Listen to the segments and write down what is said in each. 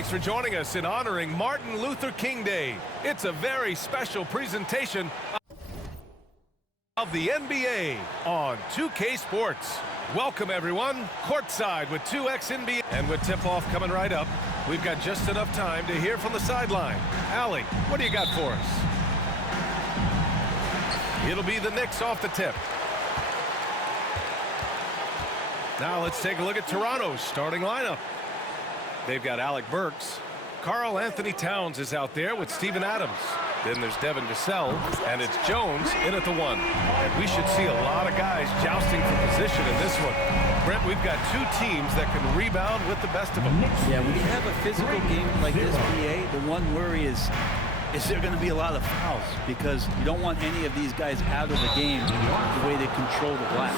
Thanks for joining us in honoring Martin Luther King Day. It's a very special presentation of the NBA on 2K Sports. Welcome, everyone. Courtside with 2X-NBA. And with tip-off coming right up, we've got just enough time to hear from the sideline. Allie, what do you got for us? It'll be the Knicks off the tip. Now let's take a look at Toronto's starting lineup. They've got Alec Burks. Karl Anthony Towns is out there with Steven Adams. Then there's Devin Vassell, and it's Jones in at the 1. And we should see a lot of guys jousting for position in this one. Brent, we've got two teams that can rebound with the best of them. Yeah, when you have a physical game like this, BA, the one worry is there going to be a lot of fouls, because you don't want any of these guys out of the game the way they control the glass.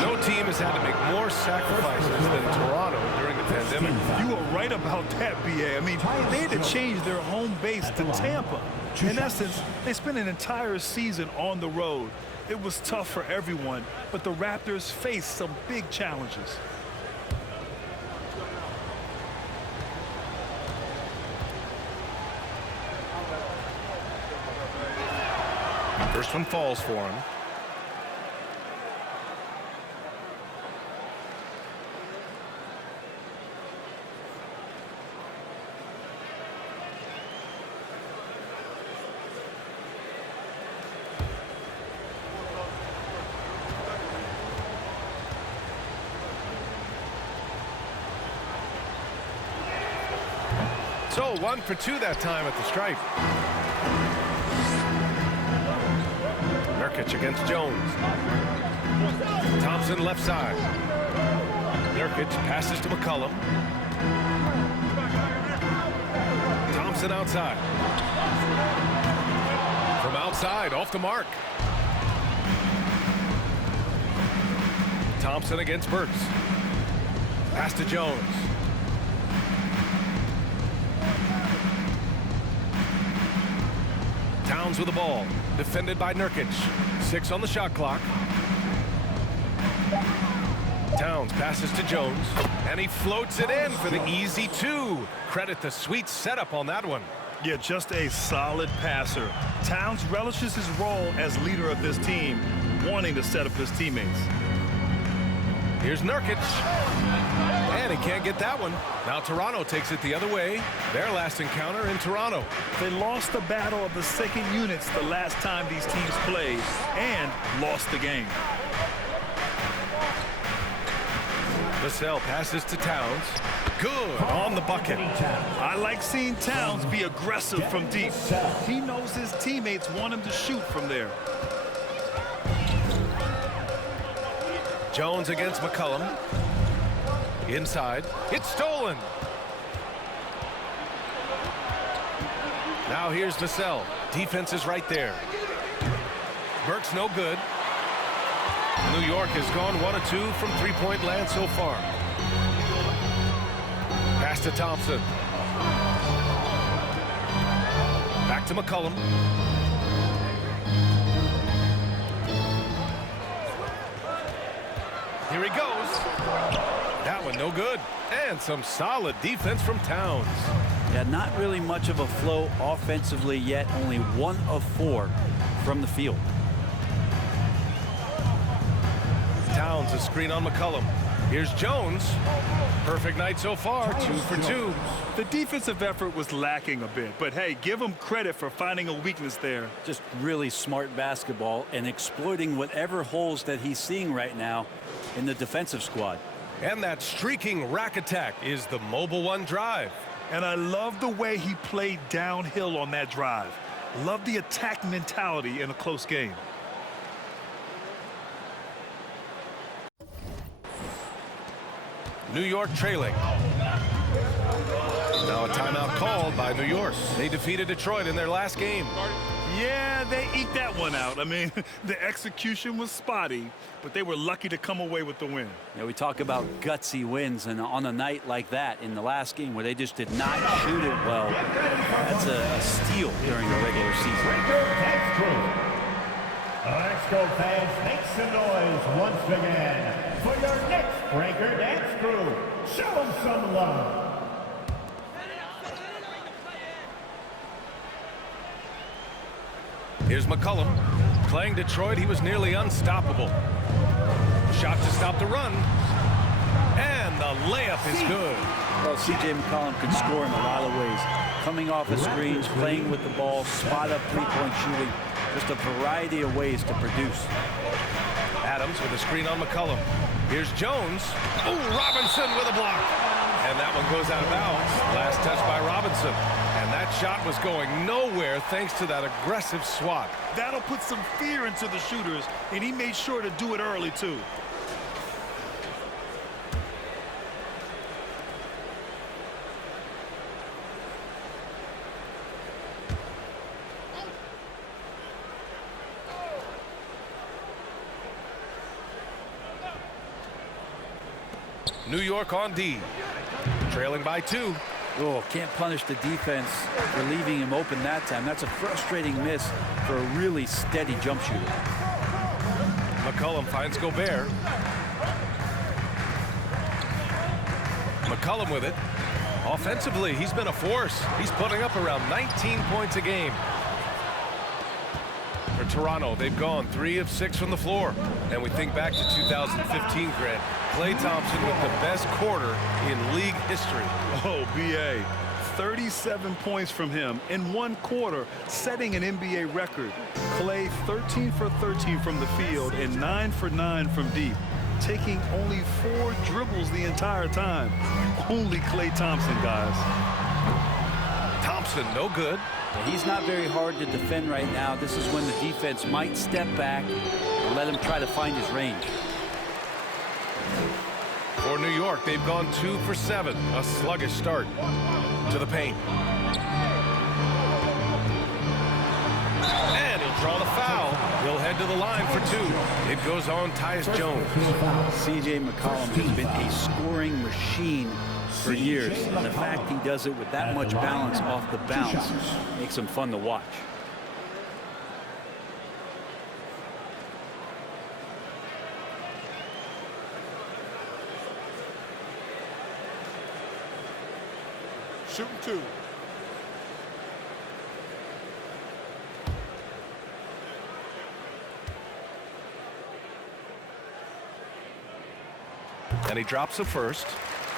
No team has had to make more sacrifices than Toronto during the pandemic. You were right about that, BA. I mean, they had to change their home base to Tampa. In essence, they spent an entire season on the road. It was tough for everyone, but the Raptors faced some big challenges. First one falls for him. So 1 for 2 that time at the stripe. Nurkic against Jones. Thompson left side. Nurkic passes to McCollum. Thompson outside. From outside, off the mark. Thompson against Burks. Pass to Jones. Towns with the ball. Defended by Nurkic. 6 on the shot clock. Towns passes to Jones. And he floats it in for the easy 2. Credit the sweet setup on that one. Yeah, just a solid passer. Towns relishes his role as leader of this team, wanting to set up his teammates. Here's Nurkic. And he can't get that one. Now Toronto takes it the other way. Their last encounter in Toronto. They lost the battle of the second units the last time these teams played and lost the game. Vassell passes to Towns. Good on the bucket. I like seeing Towns be aggressive from deep. He knows his teammates want him to shoot from there. Jones against McCollum. Inside. It's stolen. Now here's Vassell. Defense is right there. Burke's no good. New York has gone 1 of 2 from three-point land so far. Pass to Thompson. Back to McCollum. Here he goes. That one no good. And some solid defense from Towns. Yeah, not really much of a flow offensively yet. Only 1 of 4 from the field. Towns a screen on McCollum. Here's Jones. Perfect night so far, 2 for 2. The defensive effort was lacking a bit, but hey, give him credit for finding a weakness there. Just really smart basketball and exploiting whatever holes that he's seeing right now in the defensive squad. And that streaking rack attack is the Mobile One drive. And I love the way he played downhill on that drive. Love the attack mentality in a close game. New York trailing. Now a timeout called by New York. They defeated Detroit in their last game. Yeah, they eked that one out. I mean, the execution was spotty, but they were lucky to come away with the win. Yeah, we talk about gutsy wins, and on a night like that in the last game where they just did not shoot it well, that's a steal during the regular season. That's true. Let's go, fans. Make some noise once again for your next breaker dance crew. Show them some love. Here's McCollum. Playing Detroit, he was nearly unstoppable. Shot to stop the run. And the layup is good. Well, C.J. McCollum can score in a lot of ways. Coming off of screens, playing with the ball, spot-up three-point shooting. Just a variety of ways to produce. Adams with a screen on McCollum. Here's Jones. Oh, Robinson with a block. And that one goes out of bounds. Last touch by Robinson. And that shot was going nowhere thanks to that aggressive swat. That'll put some fear into the shooters, and he made sure to do it early, too. New York on D. Trailing by 2. Oh, can't punish the defense for leaving him open that time. That's a frustrating miss for a really steady jump shooter. McCollum finds Gobert. McCollum with it. Offensively, he's been a force. He's putting up around 19 points a game. For Toronto, they've gone 3 of 6 from the floor. And we think back to 2015, Grant. Klay Thompson with the best quarter in league history. Oh, B.A. 37 points from him in one quarter, setting an NBA record. Klay 13 for 13 from the field and 9 for 9 from deep, taking only 4 dribbles the entire time. Only Klay Thompson, guys. Thompson, no good. He's not very hard to defend right now. This is when the defense might step back and let him try to find his range. For New York, they've gone 2 for 7. A sluggish start. To the paint. And he'll draw the foul. He'll head to the line for 2. It goes on Tyus Jones. C.J. McCollum has been a scoring machine for years. And the fact he does it with that much balance off the bounce makes him fun to watch. Shooting 2. And he drops the first.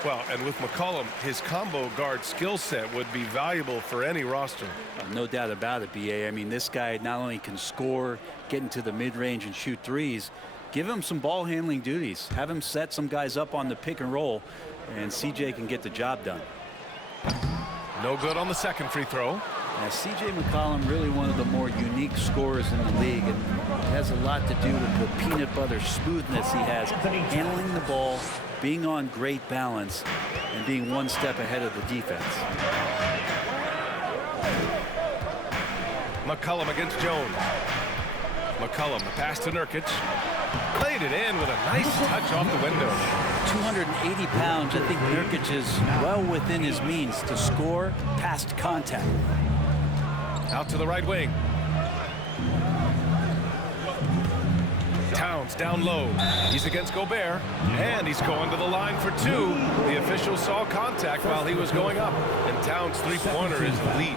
Well, and with McCollum, his combo guard skill set would be valuable for any roster. No doubt about it, B.A. I mean, this guy not only can score, get into the mid-range and shoot threes, give him some ball handling duties. Have him set some guys up on the pick and roll, and C.J. can get the job done. No good on the second free throw. Now, C.J. McCollum, really one of the more unique scorers in the league, and it has a lot to do with the peanut butter smoothness he has, handling the ball, being on great balance, and being one step ahead of the defense. McCollum against Jones. McCollum, the pass to Nurkic. Played it in with a nice touch off the window. 280 pounds. I think Nurkic is well within his means to score past contact. Out to the right wing. Towns down low. He's against Gobert, and he's going to the line for 2. The official saw contact while he was going up, and Towns' three-pointer is the lead.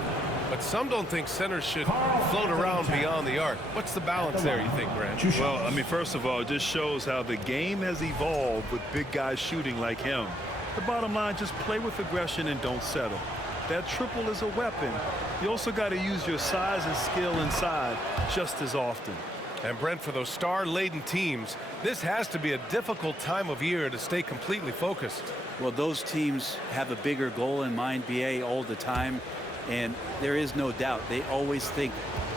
But some don't think centers should float around beyond the arc. What's the balance there, you think, Grant? Well, I mean, first of all, it just shows how the game has evolved with big guys shooting like him. The bottom line, just play with aggression and don't settle. That triple is a weapon. You also got to use your size and skill inside just as often. And Brent, for those star-laden teams, this has to be a difficult time of year to stay completely focused. Well, those teams have a bigger goal in mind, BA, all the time. And there is no doubt they always think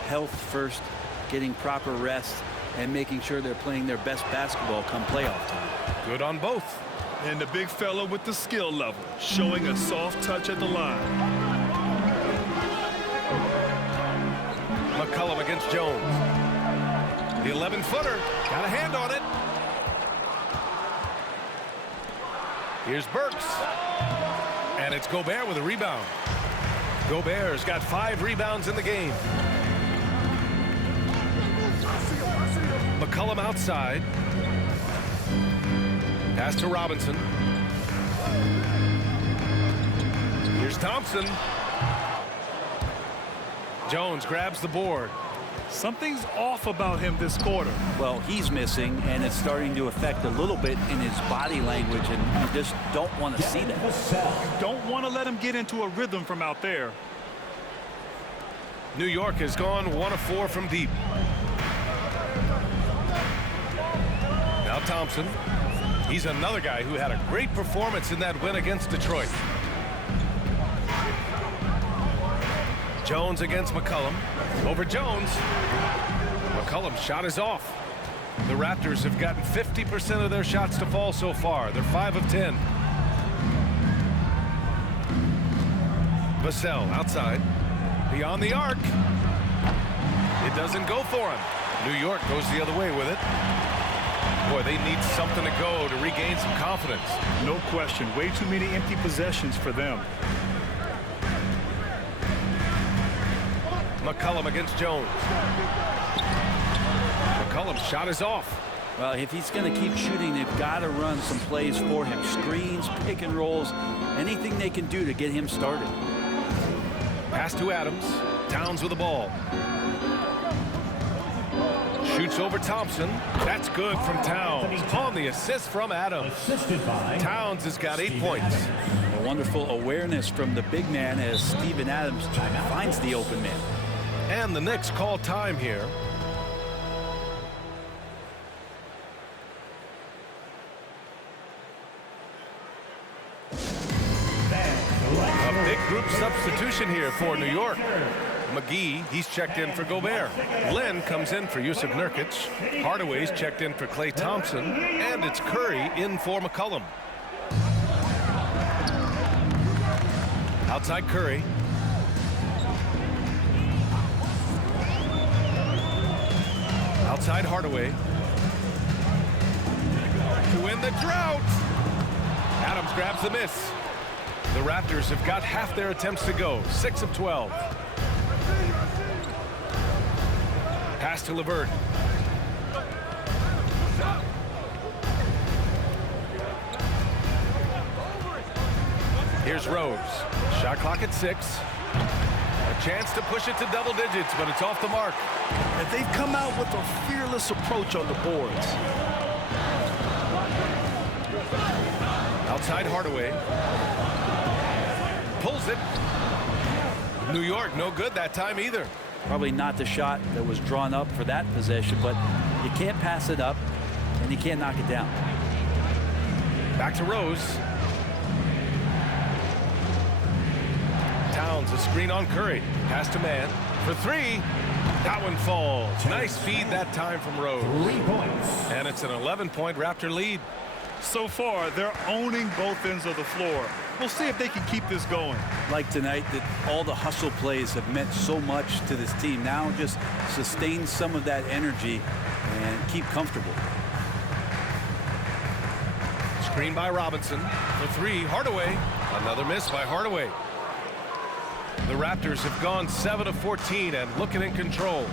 health first, getting proper rest, and making sure they're playing their best basketball come playoff time. Good on both. And the big fella with the skill level, showing a soft touch at the line. McCollum against Jones. The 11-footer, got a hand on it. Here's Burks. And it's Gobert with a rebound. Gobert's got 5 rebounds in the game. McCollum outside. Pass to Robinson. Here's Thompson. Jones grabs the board. Something's off about him this quarter. Well, he's missing, and it's starting to affect a little bit in his body language, and you just don't want to see that. You don't want to let him get into a rhythm from out there. New York has gone 1 of 4 from deep. Now Thompson. He's another guy who had a great performance in that win against Detroit. Jones against McCollum. Over Jones. McCollum's shot is off. The Raptors have gotten 50% of their shots to fall so far. They're 5 of 10. Vassell outside. Beyond the arc. It doesn't go for him. New York goes the other way with it. Boy, they need something to go to regain some confidence. No question. Way too many empty possessions for them. McCollum against Jones. McCollum's shot is off. Well, if he's going to keep shooting, they've got to run some plays for him. Screens, pick and rolls, anything they can do to get him started. Pass to Adams. Towns with the ball. Shoots over Thompson. That's good from Towns. On the assist from Adams. Towns has got 8 points. A wonderful awareness from the big man as Steven Adams finds the open man. And the Knicks call time here. A big group substitution here for New York. McGee, he's checked in for Gobert. Len comes in for Yusuf Nurkic. Hardaway's checked in for Klay Thompson. And it's Curry in for McCollum. Outside Curry. Outside Hardaway. To win the drought. Adams grabs the miss. The Raptors have got half their attempts to go. 6 of 12. Pass to LeVert. Here's Rose. Shot clock at 6. A chance to push it to double digits, but it's off the mark. And they've come out with a fearless approach on the boards. Outside Hardaway. Pulls it. New York, no good that time either. Probably not the shot that was drawn up for that possession, but you can't pass it up, and you can't knock it down. Back to Rose. Towns, a screen on Curry. Pass to Man for 3. That one falls. Nice feed that time from Rose. 3 points. And it's an 11-point Raptor lead. So far, they're owning both ends of the floor. We'll see if they can keep this going. Like tonight, that all the hustle plays have meant so much to this team. Now just sustain some of that energy and keep comfortable. Screen by Robinson for 3. Hardaway. Another miss by Hardaway. The Raptors have gone 7 of 14 and looking in control.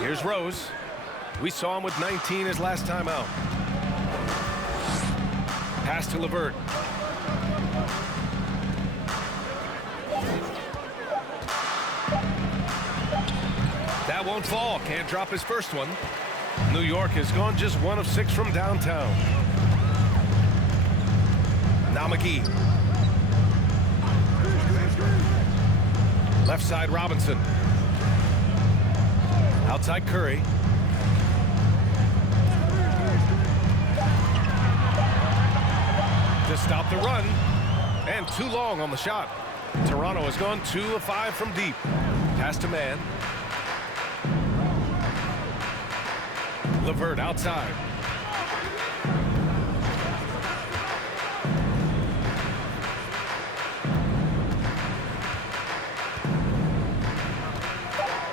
Here's Rose. We saw him with 19 his last time out. Pass to LeVert. That won't fall. Can't drop his first one. New York has gone just 1 of 6 from downtown. Now McGee. Left side Robinson. Outside Curry. To stop the run. And too long on the shot. Toronto has gone 2 of 5 from deep. Pass to Man. LeVert outside.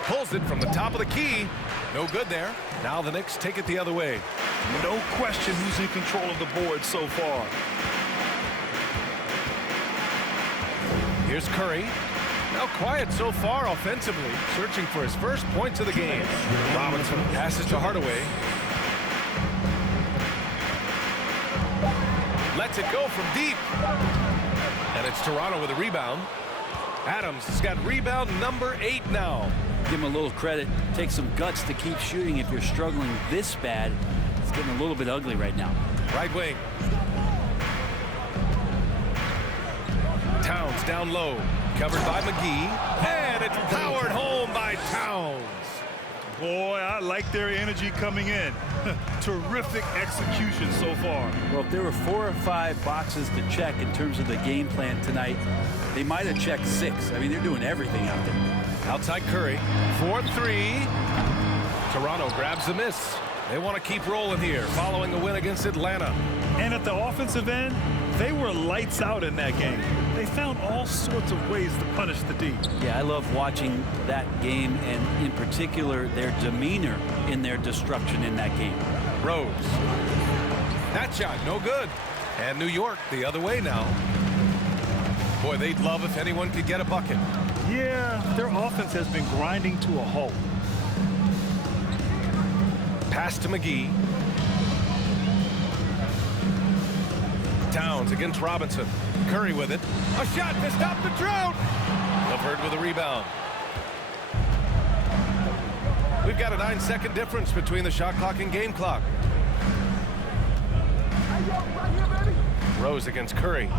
Pulls it from the top of the key. No good there. Now the Knicks take it the other way. No question who's in control of the board so far. Here's Curry. Now quiet so far offensively, searching for his first points of the game. Robinson passes to Hardaway. Lets it go from deep. And it's Toronto with a rebound. Adams has got rebound number 8 now. Give him a little credit. Take some guts to keep shooting if you're struggling this bad. It's getting a little bit ugly right now. Right wing. Towns down low. Covered by McGee. And it's powered home by Towns. Boy, I like their energy coming in. Terrific execution so far. Well, if there were 4 or 5 boxes to check in terms of the game plan tonight, they might have checked 6. I mean, they're doing everything out there. Outside Curry. 4-3. Toronto grabs the miss. They want to keep rolling here following the win against Atlanta. And at the offensive end, they were lights out in that game. They found all sorts of ways to punish the D. Yeah, I love watching that game, and in particular, their demeanor in their destruction in that game. Rose. That shot, no good. And New York the other way now. Boy, they'd love if anyone could get a bucket. Yeah, their offense has been grinding to a halt. Pass to McGee. Towns against Robinson. Curry with it. A shot to stop the drought. LeVert with a rebound. We've got a 9-second difference between the shot clock and game clock. Rose against Curry.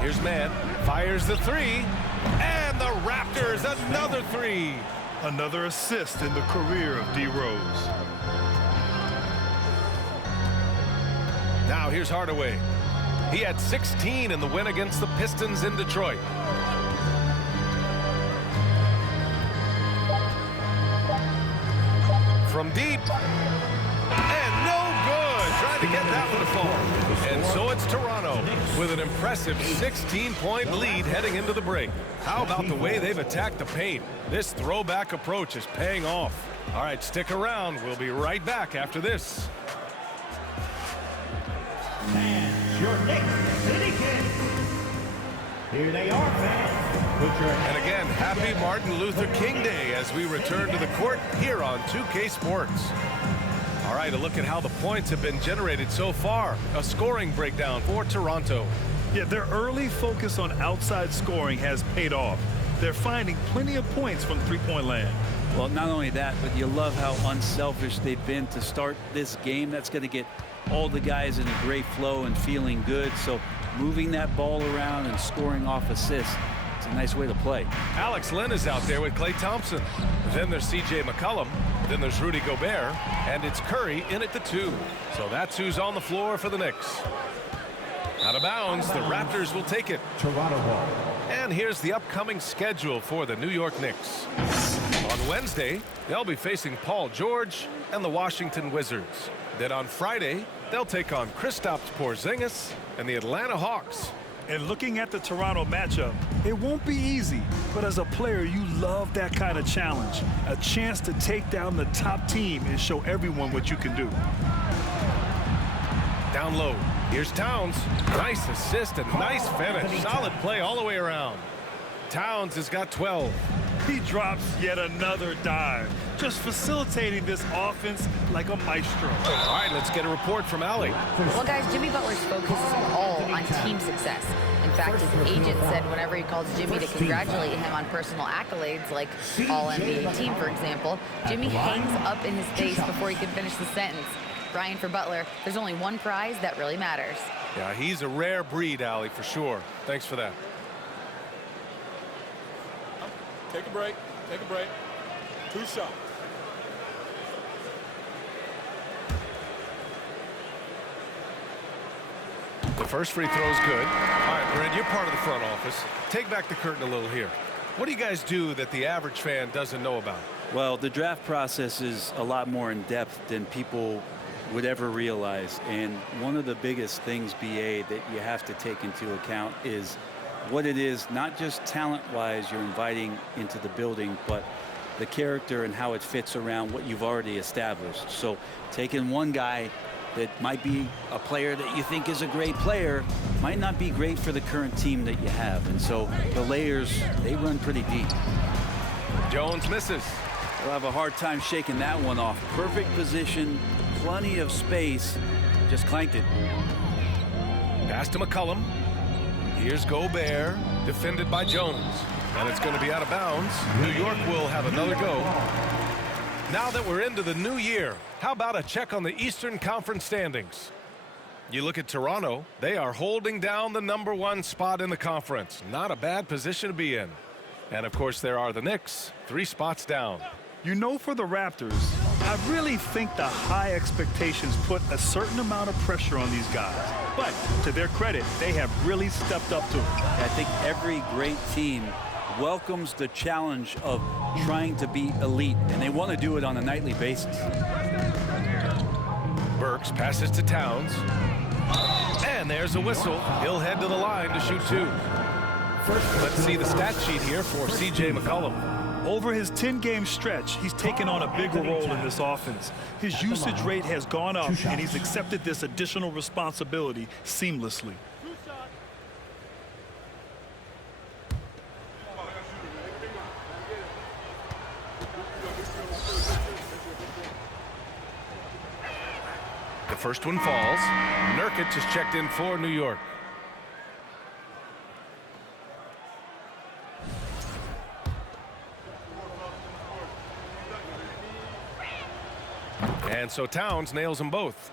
Here's Mann. Fires the 3. And the Raptors another 3. Another assist in the career of D. Rose. Now here's Hardaway. He had 16 in the win against the Pistons in Detroit. From deep. And no good. Trying to get that one to fall. And so it's Toronto with an impressive 16-point lead heading into the break. How about the way they've attacked the paint? This throwback approach is paying off. All right, stick around. We'll be right back after this. And your Knicks City Kings. Here they are, fans. Put your And again, happy Martin Luther King Day as we return to the court here on 2K Sports. All right, a look at how the points have been generated so far. A scoring breakdown for Toronto. Yeah, their early focus on outside scoring has paid off. They're finding plenty of points from three-point land. Well, not only that, but you love how unselfish they've been to start this game. That's going to get all the guys in a great flow and feeling good. So moving that ball around and scoring off assists, it's a nice way to play. Alex Len is out there with Klay Thompson. Then there's C.J. McCollum. Then there's Rudy Gobert. And it's Curry in at the 2. So that's who's on the floor for the Knicks. Out of bounds, the Raptors will take it. Toronto ball. And here's the upcoming schedule for the New York Knicks. On Wednesday, they'll be facing Paul George and the Washington Wizards. Then on Friday, they'll take on Kristaps Porzingis and the Atlanta Hawks. And looking at the Toronto matchup, it won't be easy, but as a player, you love that kind of challenge. A chance to take down the top team and show everyone what you can do. Down low, here's Towns. Nice assist and nice finish. Solid play all the way around. Towns has got 12. He drops yet another dive, just facilitating this offense like a maestro. All right, let's get a report from Allie. Well, guys, Jimmy Butler's focus is all on team success. In fact, his agent said whenever he calls Jimmy to congratulate him on personal accolades, like All-NBA team, for example, Jimmy hangs up in his face before he can finish the sentence. Brian, for Butler, there's only one prize that really matters. Yeah, he's a rare breed, Allie, for sure. Thanks for that. Take a break. Take a break. 2 shots. The first free throw is good. All right, Brent, you're part of the front office. Take back the curtain a little here. What do you guys do that the average fan doesn't know about? Well, the draft process is a lot more in depth than people would ever realize. And one of the biggest things, BA, that you have to take into account is what it is, not just talent-wise you're inviting into the building, but the character and how it fits around what you've already established. So taking one guy that might be a player that you think is a great player might not be great for the current team that you have. And so the layers, they run pretty deep. Jones misses. We'll have a hard time shaking that one off. Perfect position, plenty of space, just clanked it. Pass to McCollum. Here's Gobert, defended by Jones. And it's going to be out of bounds. New York will have another go. Now that we're into the new year, how about a check on the Eastern Conference standings? You look at Toronto, they are holding down the #1 spot in the conference. Not a bad position to be in. And of course there are the Knicks, 3 spots down. You know, for the Raptors, I really think the high expectations put a certain amount of pressure on these guys. But to their credit, they have really stepped up to it. I think every great team welcomes the challenge of trying to be elite, and they want to do it on a nightly basis. Burks passes to Towns. And there's a whistle. He'll head to the line to shoot 2. Let's see the stat sheet here for C.J. McCollum. Over his 10-game stretch, he's taken on a bigger role in this offense. His usage rate has gone up, and he's accepted this additional responsibility seamlessly. The first one falls. Nurkic is checked in for New York. And so Towns nails them both.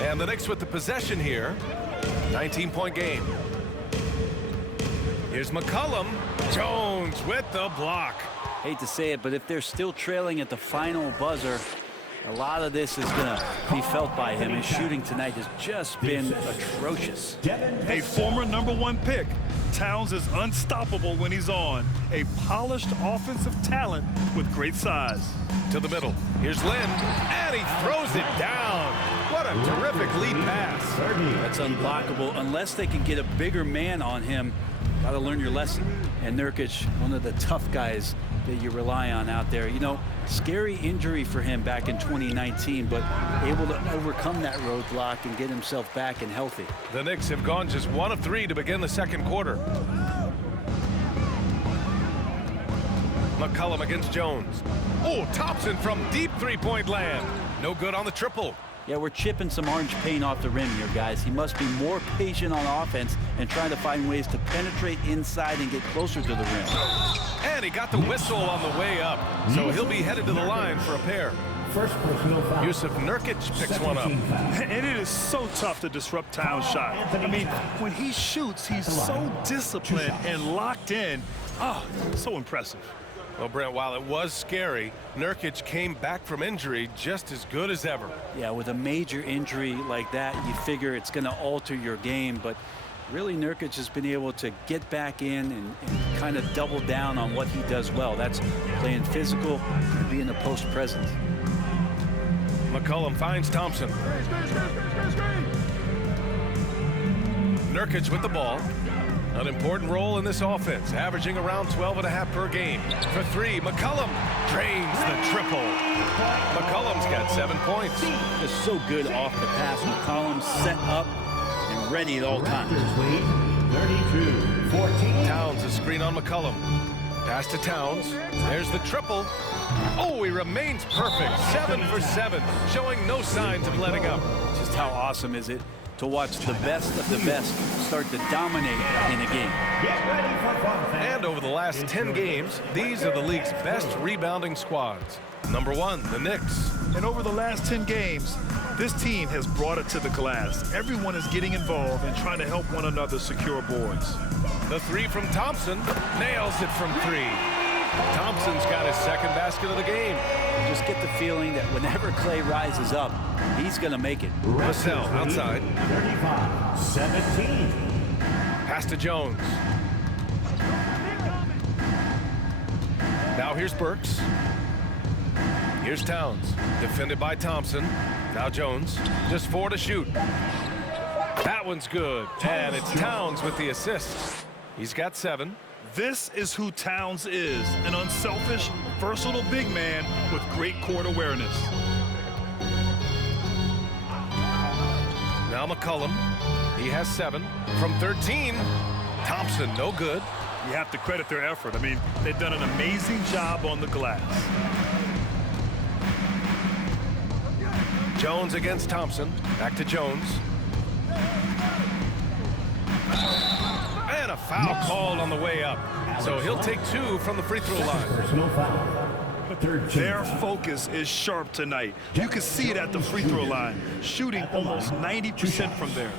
And the Knicks with the possession here. 19-point game. Here's McCollum. Jones with the block. Hate to say it, but if they're still trailing at the final buzzer, a lot of this is going to be felt by him. His shooting tonight has just been atrocious. A former #1 pick, Towns is unstoppable when he's on. A polished offensive talent with great size. To the middle. Here's Lynn, and he throws it down. What a terrific lead pass. That's unblockable unless they can get a bigger man on him. Got to learn your lesson. And Nurkic, one of the tough guys that you rely on out there. You know, scary injury for him back in 2019, but able to overcome that roadblock and get himself back and healthy. The Knicks have gone just 1 of 3 to begin the second quarter. McCollum against Jones. Oh, Thompson from deep 3-point land. No good on the triple. Yeah, we're chipping some orange paint off the rim here, guys. He must be more patient on offense and trying to find ways to penetrate inside and get closer to the rim. And he got the whistle on the way up, so he'll be headed to the line for a pair. Yusuf Nurkic picks one up. And it is so tough to disrupt Towns' shot. I mean, when he shoots, he's so disciplined and locked in. Oh, so impressive. Well, Brent, while it was scary, Nurkic came back from injury just as good as ever. Yeah, with a major injury like that, you figure it's going to alter your game, but really Nurkic has been able to get back in and kind of double down on what he does well. That's playing physical and being a post presence. McCollum finds Thompson. Nurkic with the ball. An important role in this offense, averaging around 12.5 per game. For 3, McCollum drains the triple. McCollum's got 7 points. Just so good off the pass. McCollum set up and ready at all times. 32-14. Towns a screen on McCollum. Pass to Towns. There's the triple. Oh, he remains perfect. 7 for 7, showing no signs of letting up. Just how awesome is it to watch the best of the best start to dominate in a game. Get ready for fun, fans. And over the last 10 games, these are the league's best rebounding squads. #1, the Knicks. And over the last 10 games, this team has brought it to the glass. Everyone is getting involved and trying to help one another secure boards. The 3 from Thompson, nails it from 3. Thompson's got his second basket of the game. Just get the feeling that whenever Clay rises up, he's going to make it. Vassell outside. 35-17. Pass to Jones. Now here's Burks. Here's Towns. Defended by Thompson. Now Jones. Just 4 to shoot. That one's good. And it's Towns with the assist. He's got 7. This is who Towns is, an unselfish, versatile big man with great court awareness. Now McCollum. He has 7. From 13, Thompson, no good. You have to credit their effort. I mean, they've done an amazing job on the glass. Jones against Thompson. Back to Jones. And a foul called on the way up. So he'll take 2 from the free throw line. Personal foul. Their focus is sharp tonight. You can see it at the free throw line, shooting almost 90% from there.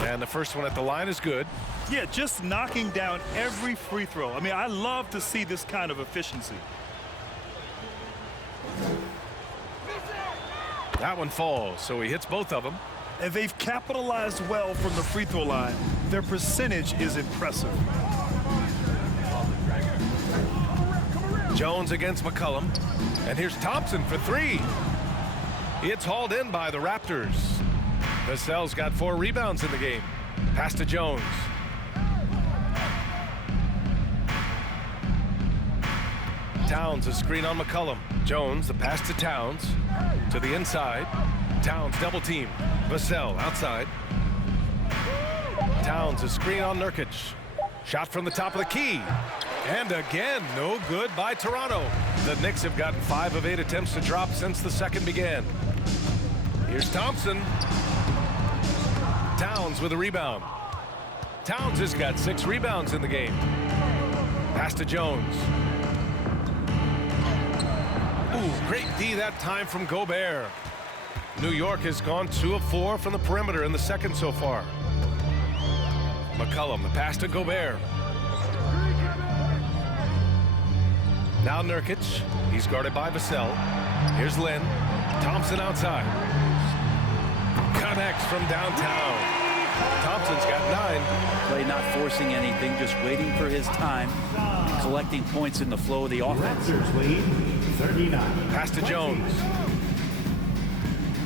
And the first one at the line is good. Yeah, just knocking down every free throw. I mean, I love to see this kind of efficiency. That one falls, so he hits both of them. And they've capitalized well from the free throw line. Their percentage is impressive. Jones against McCollum. And here's Thompson for 3. It's hauled in by the Raptors. Vassell's got 4 rebounds in the game. Pass to Jones. Towns, a screen on McCollum. Jones, the pass to Towns. To the inside. Towns double team. Vassell outside. Towns, a screen on Nurkic. Shot from the top of the key. And again, no good by Toronto. The Knicks have gotten 5 of 8 attempts to drop since the second began. Here's Thompson. Towns with a rebound. Towns has got 6 rebounds in the game. Pass to Jones. Ooh, great D that time from Gobert. New York has gone 2 of 4 from the perimeter in the second so far. McCollum, the pass to Gobert. Now Nurkic. He's guarded by Vassell. Here's Lynn. Thompson outside. Connects from downtown. Thompson's got 9. Play not forcing anything, just waiting for his time, collecting points in the flow of the offense. Raptors lead 39. Pass to Jones.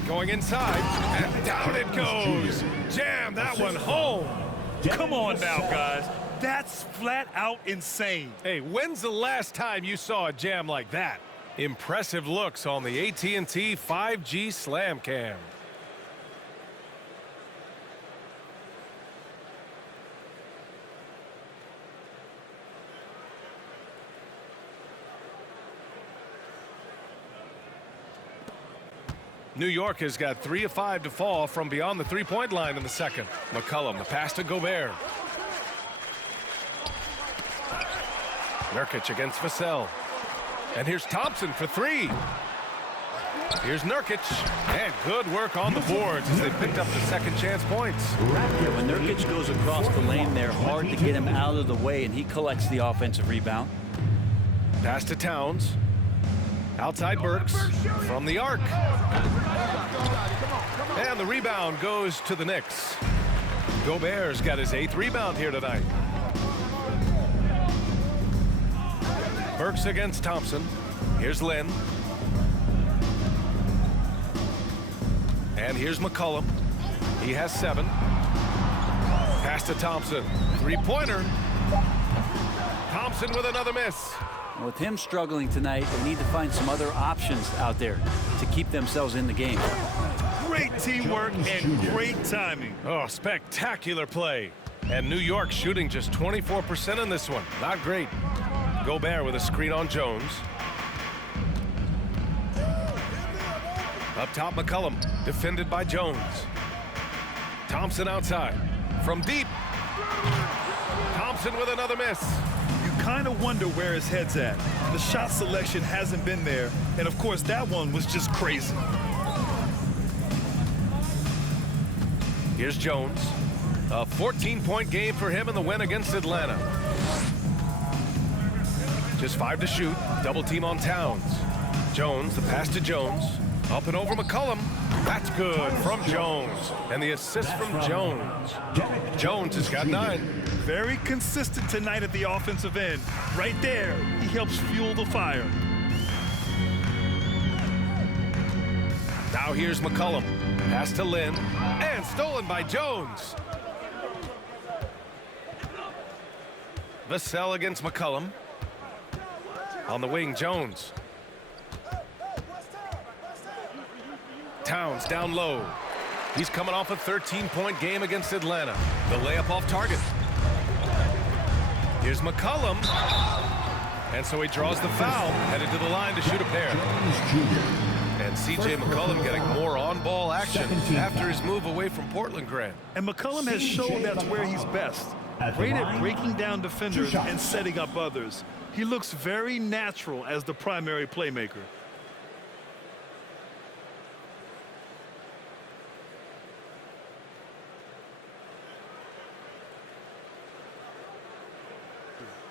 Going inside, and down it goes. Jam that one home. Come on now, guys. That's flat out insane. Hey, when's the last time you saw a jam like that? Impressive looks on the AT&T 5G Slam Cam. New York has got 3 of 5 to fall from beyond the three-point line in the second. McCollum, the pass to Gobert. Nurkic against Vassell. And here's Thompson for 3. Here's Nurkic. And good work on the boards as they picked up the second chance points. When Nurkic goes across the lane, they're hard to get him out of the way, and he collects the offensive rebound. Pass to Towns. Outside Burks from the arc. And the rebound goes to the Knicks. Gobert's got his 8th rebound here tonight. Burks against Thompson. Here's Lynn. And here's McCollum. He has 7. Pass to Thompson. 3-pointer. Thompson with another miss. With him struggling tonight, they need to find some other options out there to keep themselves in the game. Great teamwork and great timing. Oh, spectacular play. And New York shooting just 24% in this one. Not great. Gobert with a screen on Jones. Up top, McCollum, defended by Jones. Thompson outside. From deep. Thompson with another miss. You kind of wonder where his head's at. The shot selection hasn't been there. And, of course, that one was just crazy. Here's Jones. A 14-point game for him in the win against Atlanta. Just 5 to shoot. Double team on Towns. Jones, the pass to Jones. Up and over McCollum. That's good from Jones. And the assist from Jones. Jones has got 9. Very consistent tonight at the offensive end. Right there, he helps fuel the fire. Now here's McCollum. Pass to Lynn. And stolen by Jones. Vassell against McCollum. On the wing, Jones. Towns down low. He's coming off a 13-point game against Atlanta. The layup off target. Here's McCollum. And so he draws the foul, headed to the line to shoot a pair. And C.J. McCollum getting more on-ball action after his move away from Portland, Grant. And McCollum has shown that's where he's best. Great at breaking down defenders and setting up others. He looks very natural as the primary playmaker.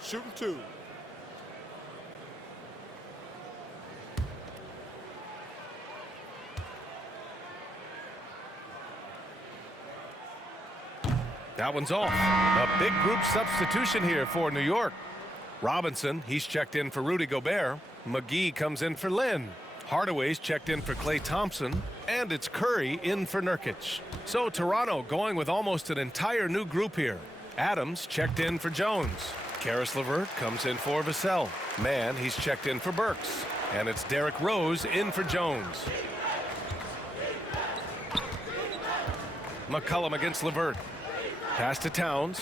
Shooting 2. That one's off. A big group substitution here for New York. Robinson, he's checked in for Rudy Gobert. McGee comes in for Lynn. Hardaway's checked in for Klay Thompson. And it's Curry in for Nurkic. So Toronto going with almost an entire new group here. Adams checked in for Jones. Karis LeVert comes in for Vassell. Mann, he's checked in for Burks. And it's Derrick Rose in for Jones. McCollum against LeVert. Pass to Towns.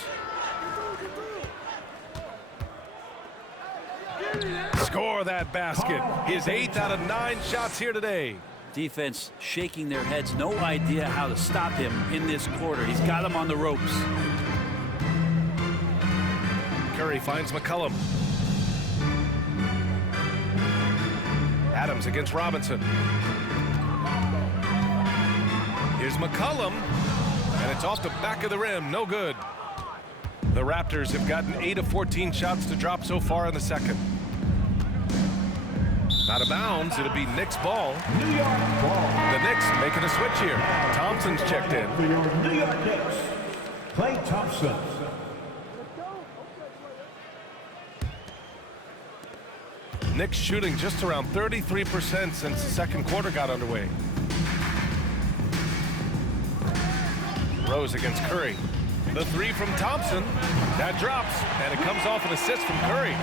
Score that basket. His 8th out of 9 shots here today. Defense shaking their heads. No idea how to stop him in this quarter. He's got him on the ropes. Curry finds McCollum. Adams against Robinson. Here's McCollum. And it's off the back of the rim. No good. The Raptors have gotten 8 of 14 shots to drop so far in the second. Out of bounds. It'll be Knicks ball. New York ball. The Knicks making a switch here. Thompson's checked in. For your New York Knicks, Klay Thompson. Knicks shooting just around 33% since the second quarter got underway. Rose against Curry. The 3 from Thompson. That drops, and it comes off an assist from Curry.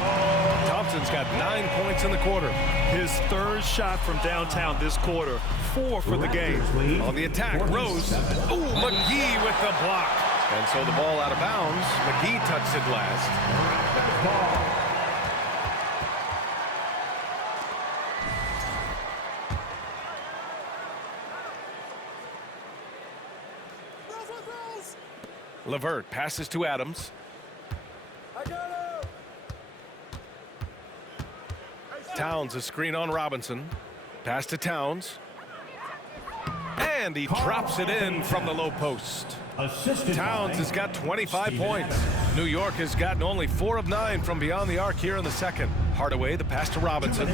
Thompson's got 9 points in the quarter. His 3rd shot from downtown this quarter. 4 for the game. On the attack, Rose. Ooh, McGee with the block. And so the ball out of bounds. McGee touched it last. LeVert passes to Adams. Towns a screen on Robinson. Pass to Towns. And he drops it in from the low post. Towns has got 25 points. New York has gotten only 4 of 9 from beyond the arc here in the second. Hardaway, the pass to Robinson.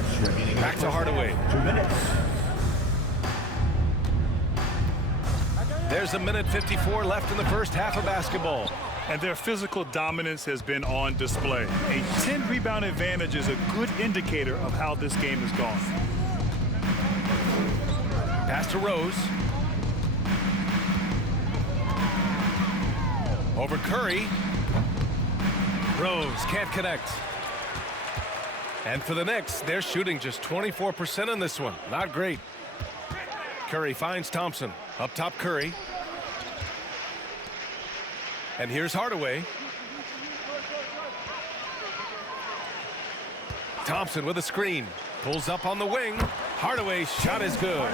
Back to Hardaway. 2 minutes. There's 1:54 left in the first half of basketball. And their physical dominance has been on display. A 10-rebound advantage is a good indicator of how this game has gone. Pass to Rose. Over Curry. Rose can't connect. And for the Knicks, they're shooting just 24% in this one. Not great. Curry finds Thompson. Up top, Curry. And here's Hardaway. Thompson with a screen. Pulls up on the wing. Hardaway's shot is good.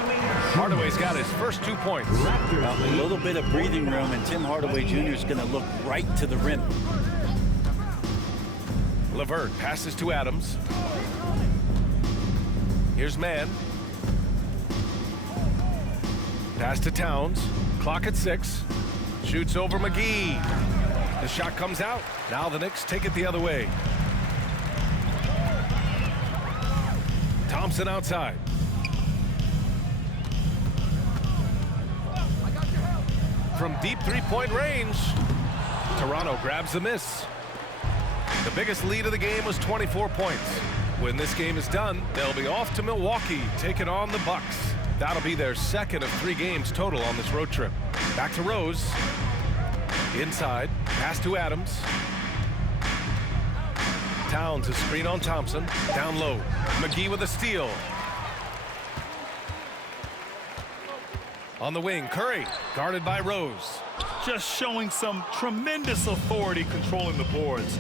Hardaway's got his first 2 points. A little bit of breathing room, and Tim Hardaway Jr. is going to look right to the rim. LeVert passes to Adams. Here's Mann. Pass to Towns. Clock at 6. Shoots over McGee. The shot comes out. Now the Knicks take it the other way. Thompson outside. From deep three-point range, Toronto grabs the miss. The biggest lead of the game was 24 points. When this game is done, they'll be off to Milwaukee, taking on the Bucks. That'll be their second of 3 games total on this road trip. Back to Rose. Inside. Pass to Adams. Towns a screen on Thompson. Down low. McGee with a steal. On the wing, Curry. Guarded by Rose. just showing some tremendous authority controlling the boards.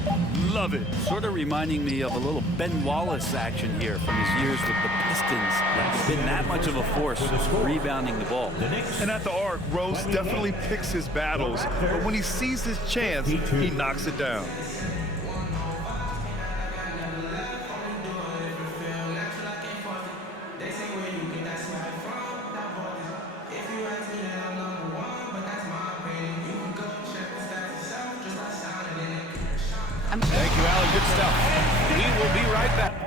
Love it. Sort of reminding me of a little Ben Wallace action here from his years with the Pistons. He's been that much of a force rebounding the ball. And at the arc, Rose definitely picks his battles, but when he sees his chance, he knocks it down. Thank you, Allie. Good stuff. We will be right back.